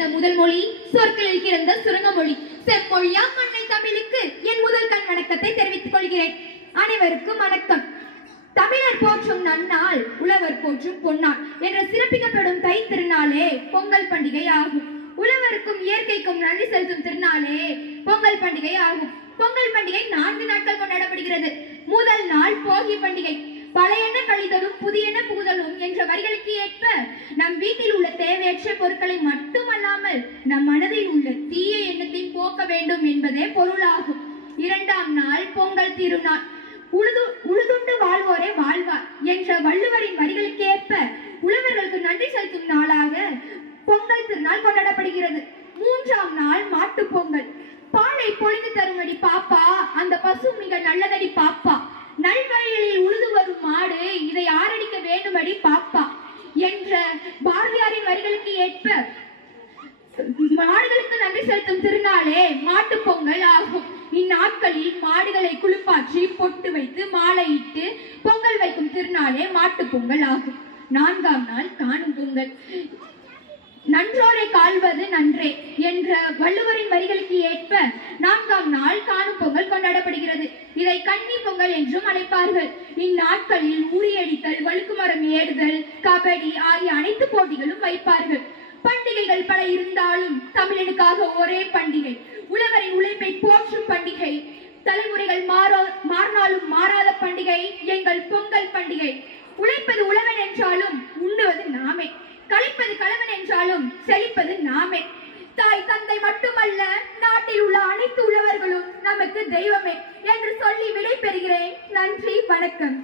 பிறந்த முதல் மொழி, சொற்களில் கிடந்த சுரங்க மொழி, செம்மொழியா மண்ணை தமிழுக்கு என் முதல் கண் வணக்கத்தை தெரிவித்துக் கொள்கிறேன். அனைவருக்கும் வணக்கம். தமிழர் போற்றும் நன்னாள், உழவர் போற்றும் பொன்னாள் என்று சிறப்பிக்கப்படும் தை திருநாளே பொங்கல் பண்டிகை ஆகும். உழவருக்கும் இயற்கைக்கும் நன்றி செலுத்தும் திருநாளே பொங்கல் பண்டிகை ஆகும். பொங்கல் பண்டிகை 4 நாட்கள் கொண்டாடப்படுகிறது. முதல் நாள் போகி பண்டிகை. பழையன கழிதலும் புதியன புகுதலும் என்ற வரிகளுக்கு ஏற்ப நம் வீட்டில் உள்ள தேவையற்ற பொருட்களை மட்டுமல்லாமல் நம் மனதில் உள்ள தீய எண்ணத்தை போக்க வேண்டும் என்பதே பொருளாகும். 2ஆம் நாள் பொங்கல் திருநாள். உழுதுண்டு வாழ்வோரே வாழ்வார் என்ற வள்ளுவரின் வரிகளுக்கு ஏற்ப உழவர்களுக்கு நன்றி செலுத்தும் நாளாக பொங்கல் திருநாள் கொண்டாடப்படுகிறது. 3ஆம் நாள் மாட்டு பொங்கல். பாலை பொழிந்து தருமடி பாப்பா, அந்த பசு மிக நல்லதடி பாப்பா, நல்வழிகளில் உழுது வரும் மாடு, இதை ஆரடிக்க வேண்டுமடி பாப்பா என்ற பாரதியாரின் வரிகளுக்கு ஏற்ப மாடுகளுக்கு நன்றி செலுத்தும் திருநாளே மாட்டு பொங்கல் ஆகும். இந்நாட்களில் மாடுகளை குளிப்பாற்றி பொட்டு வைத்து மாலையிட்டு பொங்கல் வைக்கும் திருநாளே மாட்டு பொங்கல் ஆகும். 4ஆம் நாள் காணும் பொங்கல். நன்றோரை கால்வது நன்றே என்ற வள்ளுவரின் வரிகளுக்கு ஏற்ப 4ஆம் நாள் காணும் பொங்கல் கொண்டாடப்படுகிறது. இதை கன்னி பொங்கல் என்றும் அழைப்பார்கள். இந்நாட்களில் உரியடித்தல், வழுக்குமரம் ஏறுதல், கபடி ஆகிய அனைத்து போட்டிகளும் வைப்பார்கள். பண்டிகைகள் பல இருந்தாலும் தமிழனுக்காக ஒரே பண்டிகை, உழவரின் உழைப்பை போற்றும் பண்டிகை, தலைமுறைகள் மாறினாலும் மாறாத பண்டிகை எங்கள் பொங்கல் பண்டிகை. உழைப்பது உழவன் என்றாலும் உண்ணுவது நாமே, கழிப்பது கலவன் என்றாலும் செழிப்பது நாமே. தாய் தந்தை மட்டுமல்ல, நாட்டில் உள்ள அனைத்து உழவர்களும் நமக்கு தெய்வமே என்று சொல்லி விடை பெறுகிறேன். நன்றி, வணக்கம்.